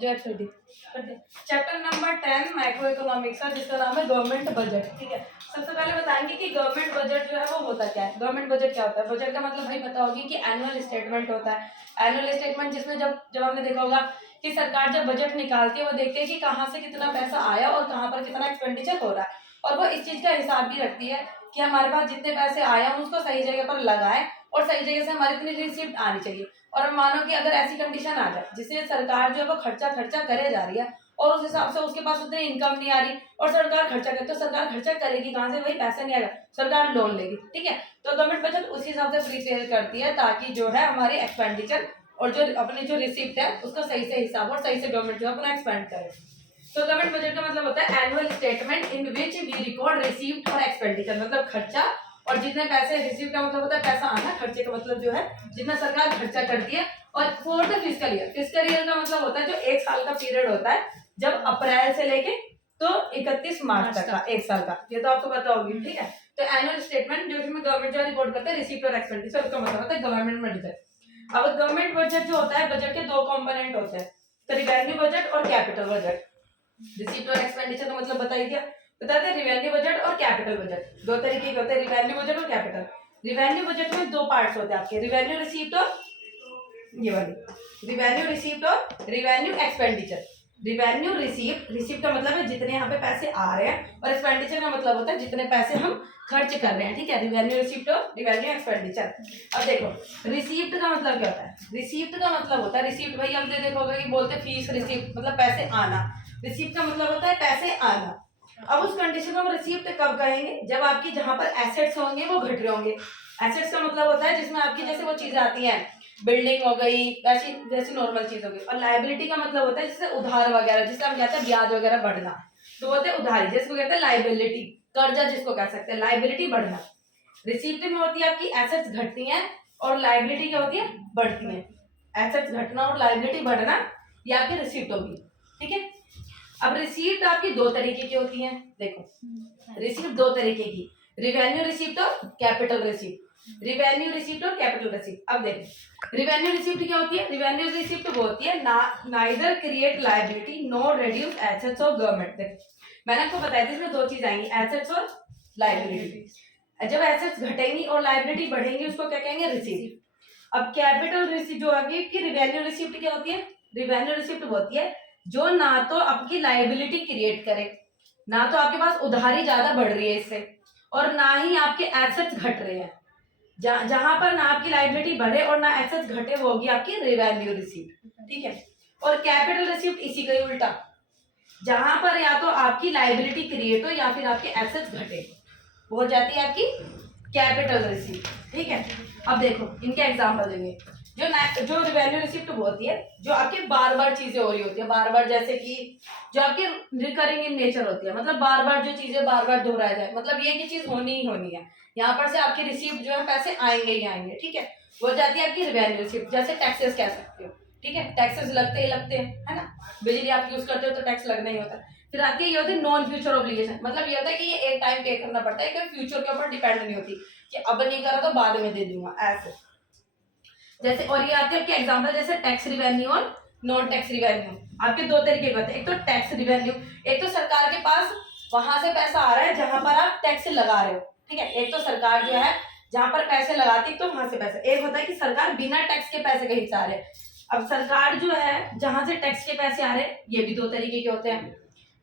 जो activity chapter number 10 micro economics का, जिसका नाम है गवर्नमेंट बजट। ठीक है, सबसे पहले बताएंगे कि गवर्नमेंट बजट जो है वो होता क्या है। गवर्नमेंट बजट क्या होता है? बजट का मतलब भाई पता होगी कि एनुअल स्टेटमेंट होता है। एनुअल स्टेटमेंट जिसमें जब हमने देखा होगा कि सरकार जब बजट निकालती है वो देखते हैं कि कहाँ से कितना पैसा आया और कहाँ पर कितना एक्सपेंडिचर हो रहा है, और वो इस चीज का हिसाब भी रखती है कि हमारे पास जितने पैसे आए हम उसको सही जगह पर लगाएं और सही जगह से हमारी इतनी रिसिप्ट आनी चाहिए। और मानो कि अगर ऐसी कंडीशन आ जाए जिससे सरकार जो है वो खर्चा करे जा रही है और उस हिसाब से उसके पास उतनी इनकम नहीं आ रही और सरकार खर्चा करे, तो सरकार खर्चा करेगी कहाँ से? वही पैसे नहीं आएगा, सरकार लोन लेगी। ठीक है, तो गवर्नमेंट बजट उस हिसाब से प्रिपेयर करती है ताकि जो है हमारी एक्सपेंडिचर और जो अपनी जो रिसिप्ट है उसका सही से हिसाब और सही से गवर्नमेंट जो है अपना एक्सपेंड करे। तो गवर्नमेंट बजट का मतलब होता है annual statement in which we record received और एक्सपेंडिचर, मतलब खर्चा और जितने पैसे। रिसीव का मतलब होता है पैसा आना, खर्चे का मतलब जो है जितना सरकार खर्चा करती है। और फॉर द फिस्कल ईयर का मतलब होता है जो एक साल का पीरियड होता है, जब अप्रैल से लेके तो 31 मार्च तक का, एक साल का, ये तो आपको पता होगी। ठीक है, तो एनुअल स्टेटमेंट जो इसमें गवर्नमेंट जो रिपोर्ट करते हैं रिसीप्ट और एक्सपेंडिचर, उसका मतलब होता है गवर्नमेंट बजट। अब गवर्नमेंट बजट जो होता है, बजट के दो कंपोनेंट होते हैं, तो रिवेन्यू बजट और कैपिटल बजट। रिसीप्ट और एक्सपेंडिचर का मतलब बताइए क्या? बताते हैं रिवेन्यू बजट और कैपिटल बजट दो तरीके के होते हैं, रिवेन्यू बजट और कैपिटल। रिवेन्यू बजट में दो पार्ट्स होते हैं आपके, रिवेन्यू रिसीप्ट और ये वाली रिवेन्यू रिसीप्ट और रिवेन्यू एक्सपेंडिचर। रिवेन्यू रिसीप्ट का मतलब है जितने यहाँ पे पैसे आ रहे हैं, और एक्सपेंडिचर का मतलब होता है जितने पैसे हम खर्च कर रहे हैं। ठीक है, रिवेन्यू रिसीप्ट और रिवेन्यू एक्सपेंडिचर। अब देखो रिसीप्ट का मतलब क्या होता है? रिसीप्ट का मतलब होता है, रिसीप्ट भाई हम देखा होगा कि बोलते फीस रिसीप्ट मतलब पैसे आना। रिसीप्ट का मतलब होता है पैसे आना। अब उस कंडीशन को हम रिसीप्ट कब कहेंगे? जब आपकी जहां पर एसेट्स होंगे वो घट रहे होंगे। एसेट्स का मतलब होता है जिसमें आपकी जैसे वो चीजें आती हैं, बिल्डिंग हो गई, वैसी जैसी नॉर्मल चीज हो गई। और लाइबिलिटी का मतलब होता है जैसे उधार वगैरह, जिससे हम कहते हैं ब्याज वगैरह बढ़ना, तो होते हैं उधारी, जिसको कहते हैं लाइबिलिटी, कर्जा जिसको कह सकते हैं, लाइबिलिटी बढ़ना। रिसीप्ट में होती है आपकी एसेट्स घटती हैं और लाइबिलिटी क्या होती है? बढ़ती है। एसेट्स घटना और लाइबिलिटी बढ़ना ये आपकी रिसीप्ट होगी। ठीक है, अब रिसीप्ट आपकी दो तरीके की होती है। देखो रिसीप्ट दो तरीके की, रिवेन्यू रिसीप्ट और कैपिटल रिसीप्ट। रिवेन्यू रिसीप्ट और कैपिटल रिसीप्ट। अब देखो रिवेन्यू रिसीप्ट क्या होती है? रिवेन्यू रिसीप्ट वो होती है neither create liability nor reduce assets of government. देखो मैंने आपको बताया था इसमें दो चीज आएंगी, एसेट्स और लायबिलिटी। जब एसेट्स घटेंगी और लायबिलिटी बढ़ेंगी उसको क्या कहेंगे? रिसीप्ट। अब कैपिटल रिसीप्ट जो आगे की रिवेन्यू रिसीप्ट क्या होती है? रिवेन्यू रिसीप्ट वो होती है जो ना तो आपकी लायबिलिटी क्रिएट करे, ना तो आपके पास उधारी ज्यादा बढ़ रही है इससे, और ना ही आपके एसेट्स घट रहे हैं। जहां पर ना आपकी लायबिलिटी बढ़े और ना एसेट्स घटे वो होगी आपकी रिवेन्यू रिसीप्ट। ठीक है, और कैपिटल रिसीप्ट इसी का ही उल्टा, जहां पर या तो आपकी लायबिलिटी क्रिएट हो या फिर आपके एसेट्स घटे, वो हो जाती है आपकी कैपिटल रिसीप्ट। ठीक है, अब देखो इनके एग्जांपल देंगे। जो रिवेन्यू रिसिप्ट होती है जो आपके बार बार चीजें हो रही होती है, बार बार, जैसे कि जो आपके रिकरिंग इन नेचर होती है, मतलब बार बार जो चीजें बार बार दोहराया जाए, मतलब ये की चीज होनी ही होनी है, यहाँ पर से आपकी रिसिप्ट जो है पैसे आएंगे ही आएंगे। ठीक है, वो जाती है आपकी रिवेन्यू रिसिप्ट। जैसे टैक्सेस कह सकते हो। ठीक है, टैक्सेस लगते ही लगते हैं, है ना, बिजली आप यूज करते हो तो टैक्स लगना ही होता है। फिर आती है ये होती है नॉन फ्यूचर ऑब्लिगेशन, मतलब ये होता है कि ये एक टाइम पे करना पड़ता है, कोई फ्यूचर के ऊपर डिपेंड नहीं होती कि अब नहीं करा तो बाद में दे दूंगा ऐसे। जैसे और ये आते हैं आपके एग्जांपल, जैसे टैक्स रिवेन्यू और नॉन टैक्स रिवेन्यू। आपके दो तरीके होते हैं, एक तो टैक्स रिवेन्यू, एक तो सरकार के पास वहां से पैसा आ रहा है जहां पर आप टैक्स लगा रहे हो। ठीक है, एक तो सरकार जो है जहां पर पैसे लगाती है तो वहां से पैसा, एक होता है कि सरकार बिना टैक्स के पैसे कहीं से आ रहे हैं। अब सरकार जो है जहां से टैक्स के पैसे आ रहे हैं ये भी दो तरीके के होते हैं।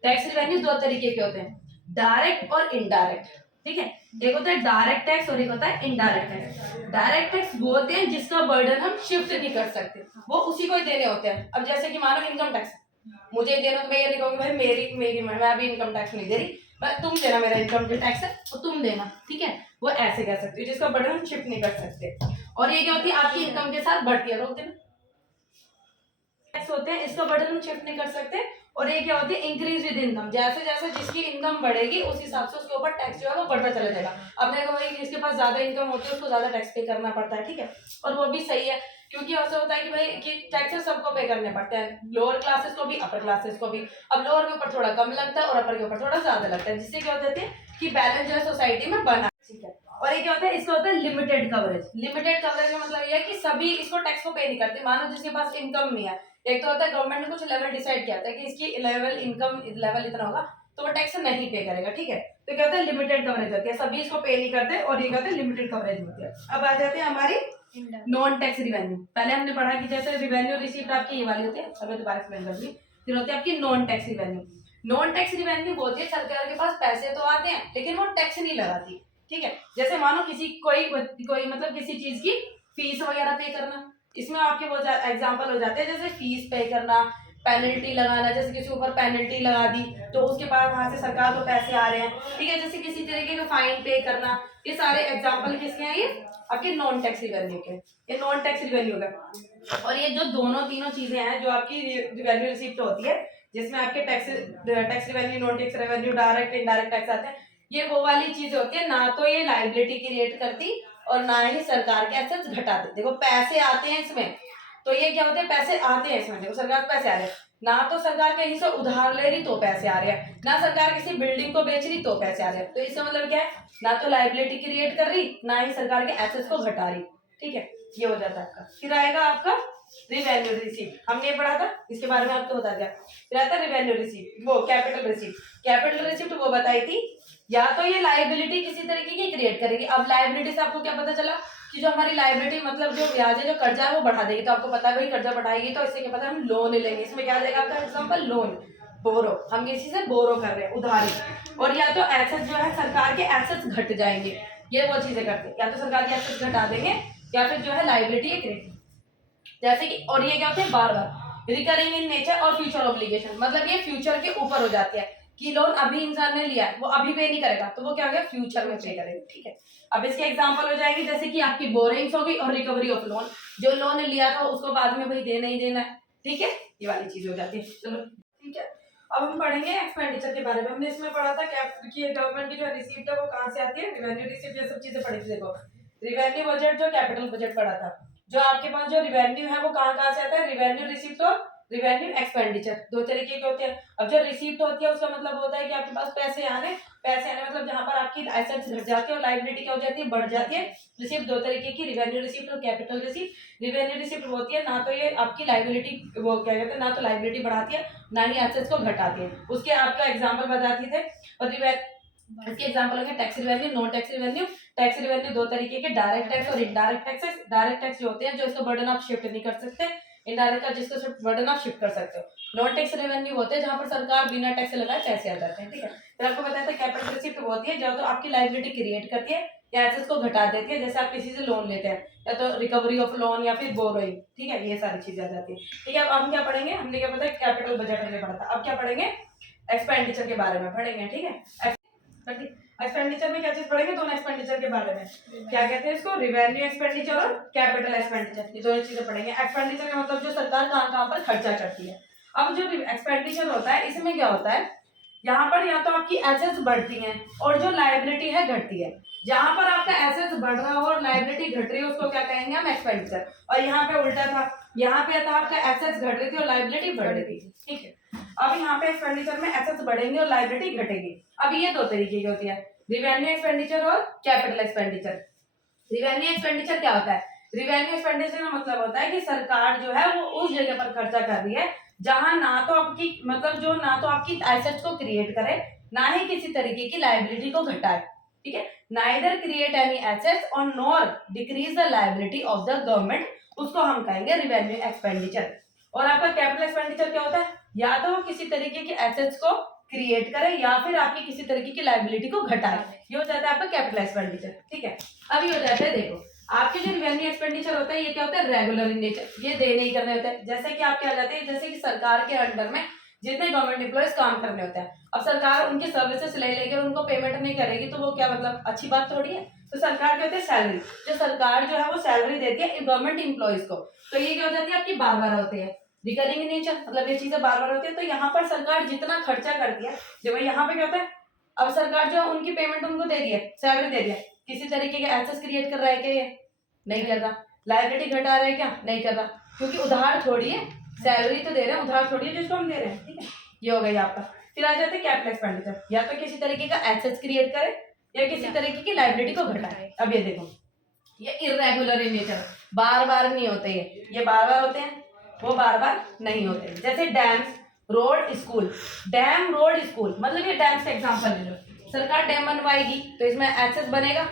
टैक्स रिवेन्यू दो तरीके के होते हैं, डायरेक्ट और इनडायरेक्ट। ठीक है, एक होता है डायरेक्ट टैक्स और एक होता है इनडायरेक्ट टैक्स। डायरेक्ट टैक्स वो होते हैं जिसका बर्डन हम शिफ्ट नहीं कर सकते, वो उसी को ही देने होते हैं। अब जैसे कि मानो इनकम टैक्स मुझे देना, तो मैं ये नहीं कहूंगी भाई मेरी मैं अभी इनकम टैक्स नहीं दे रही, तुम देना, मेरा इनकम टैक्स है तो तुम देना। ठीक है, वो ऐसे कह सकते हो जिसका बर्डन हम शिफ्ट नहीं कर सकते। और ये क्या होती है आपकी इनकम के साथ बढ़ती है, रोक देना टैक्स होते हैं, इसका बर्डन हम शिफ्ट नहीं कर सकते। और ये क्या होती है इंक्रीज विद इनकम, जैसे जैसे जिसकी इनकम बढ़ेगी उस हिसाब से उसके ऊपर टैक्स जो है वो बढ़ता चला जाएगा। अब देखो भाई जिसके पास ज्यादा इनकम होती है उसको ज्यादा टैक्स पे करना पड़ता है। ठीक है, और वो भी सही है, क्योंकि ऐसा होता है कि भाई कि टैक्सेस सबको पे करने पड़ते हैं, लोअर क्लासेस को भी अपर क्लासेस को भी। अब लोअर के ऊपर थोड़ा कम लगता है और अपर के ऊपर थोड़ा ज्यादा लगता है, जिससे क्या होता है कि बैलेंस जो है सोसाइटी में बना। ठीक है, और ये क्या होता है, इसका होता है लिमिटेड कवरेज। लिमिटेड कवरेज का मतलब ये है कि सभी इसको टैक्स को पे नहीं करते। मानो जिसके पास इनकम नहीं है एक तो होता है गवर्नमेंट ने कुछ लेवल डिसाइड किया था कि इसकी लेवल इनकम लेवल इतना होगा तो वो टैक्स नहीं पे करेगा, ठीक है। तो क्या होता है लिमिटेड कवरेज होती है, सभी इसको पे नहीं करते और ये कहते हैं लिमिटेड कवरेज होती है। अब आ जाते हैं हमारी नॉन टैक्स रिवेन्यू। पहले हमने पढ़ा कि जैसे रिवेन्यू रिसीव्ड आपकी ये वाली होती है, अब मैं दोबारा एक्सप्लेन कर दूं। फिर होती है आपकी non tax revenue. Non tax revenue होती है सरकार के पास पैसे तो आते हैं लेकिन वो टैक्स नहीं लगाती, ठीक है। जैसे मानो किसी कोई मतलब किसी चीज की फीस वगैरह पे करना, इसमें आपके वो एग्जाम्पल हो जाते हैं जैसे फीस पे करना, पेनल्टी लगाना, जैसे किसी ऊपर पेनल्टी लगा दी तो उसके बाद वहां से सरकार को पैसे आ रहे हैं, ठीक है। जैसे किसी तरीके का फाइन पे करना, ये सारे एग्जाम्पल किसके हैं, ये आपके नॉन टैक्स रिवेन्यू के, ये नॉन टैक्स रिवेन्यू का। और ये जो दोनों तीनों चीजें हैं जो आपकी रिवेन्यू रिसीप्ट होती है, जिसमें आपके tax revenue, non tax revenue, direct indirect tax आते हैं, ये वो वाली चीज होती है, ना तो ये लाइबिलिटी क्रिएट करती और ना ही सरकार के एसेट्स घटाते। देखो पैसे आते हैं इसमें, तो ये क्या होते हैं, पैसे आते हैं इसमें, देखो सरकार को पैसे आ रहे हैं, ना तो सरकार कहीं से उधार ले रही तो पैसे आ रहे हैं, ना सरकार किसी बिल्डिंग को बेच रही तो पैसे आ रहे हैं। तो इसका मतलब क्या है, ना तो लाइबिलिटी क्रिएट कर रही, ना ही सरकार के एसेट्स को घटा रही, ठीक है। ये हो जाता है आपका। फिर आएगा आपका रिवेन्यू रिसीप्ट, हमने पढ़ा था, इसके बारे में आपको बता दिया। फिर आता है रिवेन्यू रिसीप्ट, वो कैपिटल रिसीप्ट। कैपिटल रिसीप्ट वो बताई थी, या तो ये लाइबिलिटी किसी तरीके की क्रिएट करेगी। अब लाइबिलिटी से आपको क्या पता चला कि जो हमारी लाइबिलिटी मतलब जो ब्याज है, जो कर्जा है वो बढ़ा देगी। तो आपको पता है भाई कर्जा बढ़ाएगी तो इससे क्या पता है हम लोन लेंगे, इसमें क्या देगा आपका एग्जांपल लोन, बोरो, हम किसी से बोरो कर रहे हैं, उधारी। और या तो एसेट्स जो है सरकार के एसेट्स घट जाएंगे, ये वो चीजें करते हैं, या तो सरकार के एसेट्स घटा देंगे या फिर जो है लाइबिलिटी क्रिएट, जैसे कि। और ये क्या होते हैं बार बार रिकरिंग इन नेचर और फ्यूचर ऑब्लिगेशन, मतलब ये फ्यूचर के ऊपर हो जाती है कि लोन अभी इंसान ने लिया है वो अभी पे नहीं करेगा तो वो क्या हो गया फ्यूचर में पे करेगा, ठीक है। अब इसके एग्जांपल हो जाएंगे जैसे कि आपकी बोरिंग्स हो गई और रिकवरी ऑफ लोन, जो लोन लिया था उसको बाद में भाई देना ही देना है, ठीक है, ये वाली चीज हो जाती है। चलो ठीक है, अब हम पढ़ेंगे एक्सपेंडिचर के बारे में। हमने इसमें पढ़ा था कि गवर्नमेंट की जो रिसीप्ट है वो कहाँ से आती है, रिवेन्यू रिसीप्ट, ये सब चीजें पढ़ी थी। देखो रिवेन्यू बजट जो कैपिटल बजट पढ़ा था, जो आपके पास जो रिवेन्यू है वो कहाँ से आता है, रिवेन्यू रिसीप्ट और रिवेन्यू एक्सपेंडिचर, दो तरीके के होते हैं। अब जो रिसीप्ट होती है उसका मतलब होता है कि आपके पास पैसे आने मतलब जहां पर आपकी एसेट्स घट जाती है और लायबिलिटी क्या हो जाती है, बढ़ जाती है। रिसीप्ट दो तरीके की, रिवेन्यू रिसीप्ट और कैपिटल रिसीप्ट। रिवेन्यू रिसीप्ट होती है ना तो ये आपकी लायबिलिटी वो क्या कहते हैं, ना तो लायबिलिटी बढ़ाती है ना ही एसेट्स को घटाती है, उसके आपका एग्जाम्पल बताती थे। और इसके एग्जाम्पल होंगे tax revenue, non tax revenue. Tax revenue दो तरीके के, डायरेक्ट टैक्स और इनडायरेक्ट टैक्सेस। डायरेक्ट टैक्स जो होते हैं जो इसका बर्डन आप शिफ्ट नहीं कर सकते, इनडायरेक्ट का जिसको सिर्फ बर्डन आप शिफ्ट कर सकते हो। नॉन टैक्स रेवेन्यू होते हैं जहां पर सरकार बिना टैक्स लगाए पैसे आ जाते हैं, ठीक है। फिर आपको बताया था कैपिटल रिसीप्ट होती है जो तो आपकी लायबिलिटी क्रिएट करती है या एसेट्स को घटा देती है, जैसे आप किसी से लोन लेते हैं या तो रिकवरी ऑफ लोन या फिर बोरोइंग, ठीक है, ये सारी चीजें आ जाती है, ठीक है। अब हम क्या पढ़ेंगे, हमने क्या पता है कैपिटल बजट हमने पढ़ा था, अब क्या पढ़ेंगे एक्सपेंडिचर के बारे में पढ़ेंगे, ठीक है। एक्सपेंडिचर में क्या चीज पढ़ेंगे, दोनों एक्सपेंडिचर के बारे में, क्या कहते हैं इसको, रिवेन्यू एक्सपेंडिचर और कैपिटल एक्सपेंडिचर, ये दोनों चीजें पढ़ेंगे। एक्सपेंडिचर का मतलब जो सरकार कहाँ कहाँ पर खर्चा करती है। अब जो एक्सपेंडिचर होता है इसमें क्या होता है, यहाँ पर या तो आपकी एसेट्स बढ़ती हैं और जो लायबिलिटी है घटती है। जहां पर आपका एसेट्स बढ़ रहा हो और लायबिलिटी घट रही है उसको क्या कहेंगे हम, एक्सपेंडिचर। और यहाँ पे उल्टा था, यहाँ पे था आपका एसेट्स घट रही थी और लायबिलिटी बढ़ रही थी, ठीक है। अब यहाँ पे एक्सपेंडिचर में एसेट्स बढ़ेंगे और लायबिलिटी घटेगी। अब ये दो तरीके की होती है, रिवेन्यू एक्सपेंडिचर और कैपिटल एक्सपेंडिचर। रिवेन्यू एक्सपेंडिचर क्या होता है, रिवेन्यू एक्सपेंडिचर का मतलब होता है कि सरकार जो है वो उस जगह पर खर्चा कर रही है जहां ना तो आपकी मतलब जो ना तो आपकी एसेट्स को क्रिएट करे ना ही किसी तरीके की लायबिलिटी को घटाए, ठीक है। नाइदर क्रिएट एनी एसेट्स और nor decrease the liability of the government, उसको हम कहेंगे रिवेन्यू एक्सपेंडिचर। और आपका कैपिटल एक्सपेंडिचर क्या होता है, या तो वो किसी तरीके के एसेट्स को क्रिएट करे या फिर आपकी किसी तरीके की लायबिलिटी को घटाए, ये हो जाता है आपका कैपिटल एक्सपेंडिचर, ठीक है। अब ये हो जाता है, देखो आपके जो रिवेन्यू एक्सपेंडिचर होता है ये क्या होता है, रेगुलर इन नेचर, ये देने ही करने होते हैं। जैसे कि आप क्या जाते हैं, जैसे कि सरकार के अंडर में जितने गवर्नमेंट एम्प्लॉयज काम करने होते हैं, अब सरकार उनकी सर्विसेज ले लेकर उनको पेमेंट नहीं करेगी तो वो क्या मतलब अच्छी बात थोड़ी है। तो सरकार कहते हैं सैलरी, जो सरकार जो है वो सैलरी देती है गवर्नमेंट एम्प्लॉयज को, तो ये क्या हो जाती है आपकी बार बार होती है, रिकरिंग इन नेचर, मतलब ये चीजें बार बार होती है। तो यहाँ पर सरकार जितना खर्चा करती है, देखो यहाँ पे क्या होता है, अब सरकार जो उनकी पेमेंट उनको दे दी है, सैलरी दे दिया, किसी तरीके के एसेट्स क्रिएट कर रहा है क्या, ये नहीं कर रहा। लायबिलिटी घटा रहा है क्या, नहीं कर रहा, क्योंकि उधार थोड़ी है, सैलरी तो दे रहे हैं, उधार थोड़ी है जिसको हम दे रहे हैं, ठीक है। ये हो गई आपका। फिर आ जाते हैं कैपिटल एक्सपेंडिचर, या तो किसी तरीके का एसेट्स क्रिएट करे या किसी तरीके की लायबिलिटी को घटाए। अब ये देखो ये इर्रेगुलर इन नेचर, बार बार नहीं होते, ये बार बार होते हैं, वो बार बार नहीं होते। जैसे dams, road, school. Dam, road, school, मतलब ये डैम्स का एग्जांपल ले लो। सरकार डैम बनवाएगी तो इसमें एसेट्स बनेगा,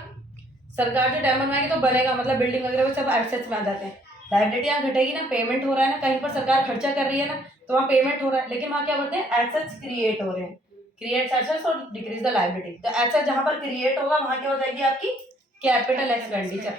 सरकार जो डैम बनवाएगी तो बनेगा, मतलब बिल्डिंग वगैरह वो सब एसेट्स में आ जाते हैं। लाइबिलिटी यहाँ घटेगी ना, पेमेंट हो रहा है ना, कहीं पर सरकार खर्चा कर रही है ना, तो वहाँ पेमेंट हो रहा है, लेकिन वहाँ क्या बोलते हैं, एसेट्स क्रिएट हो रहे हैं, क्रिएट एसेट्स और डिक्रीज द लाइबिलिटी। तो एसेट जहाँ पर क्रिएट होगा वहाँ क्या हो जाएगी आपकी कैपिटल एक्सपेंडिचर।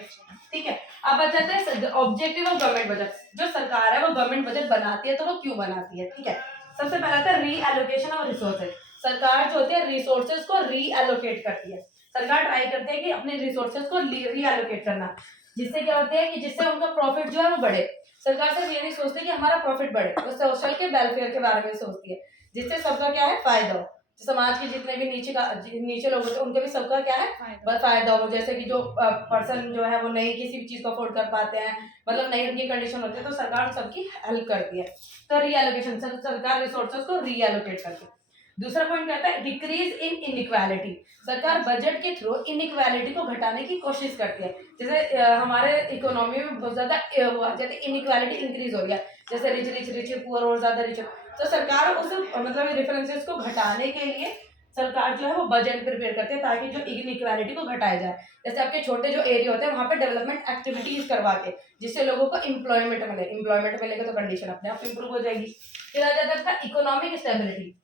ठीक है, अब आ जाता है ऑब्जेक्टिव ऑफ गवर्नमेंट बजट। जो सरकार है वो गवर्नमेंट बजट बनाती है तो वो क्यों बनाती है, ठीक है। सबसे पहला था रीएलोकेशन ऑफ रिसोर्सेज। सरकार जो होती है रिसोर्सेज को रीएलोकेट करती है। सरकार ट्राई करती है कि अपने रिसोर्सेज को रीएलोकेट करना, जिससे क्या होता है कि जिससे उनका प्रॉफिट जो है वो बढ़े। सरकार सिर्फ ये नहीं सोचती कि हमारा प्रॉफिट बढ़े, वो सोशल के वेलफेयर के बारे में सोचती है, जिससे सबका क्या है फायदा हो। समाज के जितने भी नीचे लोग होते हैं उनके भी सबका क्या है फायदा हो। जैसे कि जो पर्सन जो है वो नहीं किसी भी चीज को अफोर्ड कर पाते हैं, मतलब नहीं उनकी कंडीशन होती है, तो सरकार सबकी हेल्प करती है। तो रीएलोकेशन, सरकार रिसोर्सेज को रीएलोकेट करती है। दूसरा पॉइंट कहता है डिक्रीज इन इनइक्वालिटी। सरकार बजट के थ्रू इनइक्वालिटी को घटाने की कोशिश करती है। जैसे हमारे इकोनॉमी में बहुत ज्यादा जैसे इनइक्वालिटी इंक्रीज हो गया, जैसे रिच पुअर और ज्यादा रिच, तो सरकार उस मतलब डिफरेंसेस को घटाने के लिए सरकार जो है वो बजट प्रिपेयर करती है ताकि जो इनइक्वालिटी को घटाया जाए। जैसे आपके छोटे जो एरिया होते हैं वहाँ पे डेवलपमेंट एक्टिविटीज करवा के, जिससे लोगों को एम्प्लॉयमेंट मिलेगा तो कंडीशन अपने आप इंप्रूव हो जाएगी। फिर आ जाता है इकोनॉमिक स्टेबिलिटी।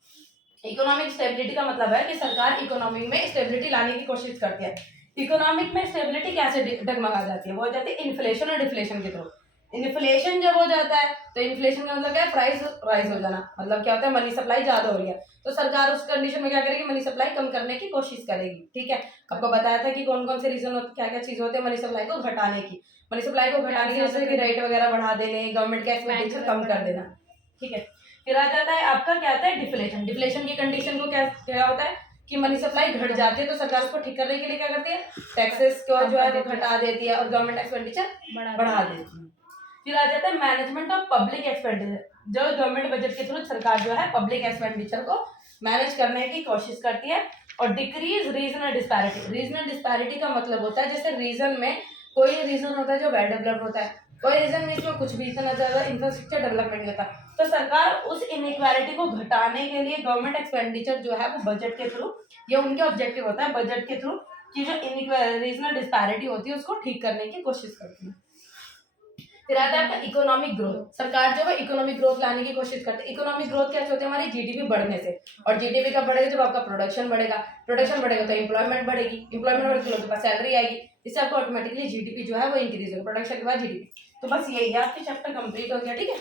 इकोनॉमिक स्टेबिलिटी का मतलब है कि सरकार इकोनॉमी में स्टेबिलिटी लाने की कोशिश करती है। इकोनॉमिक में स्टेबिलिटी कैसे डगमगा जाती है, वो हो जाती है इन्फ्लेशन और डिफ्लेशन के थ्रू। इन्फ्लेशन जब हो जाता है तो इन्फ्लेशन का मतलब क्या है, प्राइस राइज हो जाना, मतलब क्या होता है मनी सप्लाई ज्यादा हो रही है, तो सरकार उस कंडीशन में क्या करेगी, मनी सप्लाई कम करने की कोशिश करेगी। ठीक है, आपको बताया था कि कौन कौन से रीजन क्या क्या चीज होते हैं मनी सप्लाई को घटाने की। मनी सप्लाई को घटाने की जैसे कि रेट वगैरह बढ़ा देने, गवर्नमेंट का एक्सपेंडिचर कम कर देना। ठीक है, फिर आ जाता है आपका क्या आता है डिफ्लेशन। डिफ्लेशन की कंडीशन को क्या होता है कि मनी सप्लाई घट जाती है, तो सरकार उसको ठीक करने के लिए क्या करती है, टैक्सेस को जो है वो घटा देती है और गवर्नमेंट एक्सपेंडिचर बढ़ा देती है। फिर आ जाता है मैनेजमेंट ऑफ पब्लिक एक्सपेंडिचर। जो गवर्नमेंट बजट के थ्रू सरकार जो है पब्लिक एक्सपेंडिचर को मैनेज करने की कोशिश करती है। और decrease regional disparity. Regional disparity का मतलब होता है जैसे रीजन में कोई रीजन होता है जो वेल डेवलप्ड होता है, कोई रीजन में इसमें कुछ भी इतना ज्यादा इंफ्रास्ट्रक्चर डेवलपमेंट नहीं होता, तो सरकार उस इनइक्वालिटी को घटाने के लिए गवर्नमेंट एक्सपेंडिचर जो है वो बजट के थ्रू, ये उनके ऑब्जेक्टिव होता है बजट के थ्रू, कि जो रीजनल डिस्पैरिटी होती है उसको ठीक करने की कोशिश करती है। फिर आता है आपका इकोनॉमिक ग्रोथ। सरकार जो है इकोनॉमिक ग्रोथ लाने की कोशिश करती है। इकोनॉमिक ग्रोथ कैसे होती है, हमारी जीडीपी बढ़ने से। और जीडीपी कब बढ़ेगा, जब आपका प्रोडक्शन बढ़ेगा, प्रोडक्शन बढ़ेगा तो एम्प्लॉयमेंट बढ़ेगी, एम्प्लॉयमेंट बढ़ेगी तो लोगों के पास सैलरी आएगी, इससे आपको ऑटोमेटिकली जीडीपी जो है वो इंक्रीज होगा, प्रोडक्शन के बाद जीडीपी। तो बस यही है, आपकी चैप्टर कंप्लीट हो गया। ठीक है।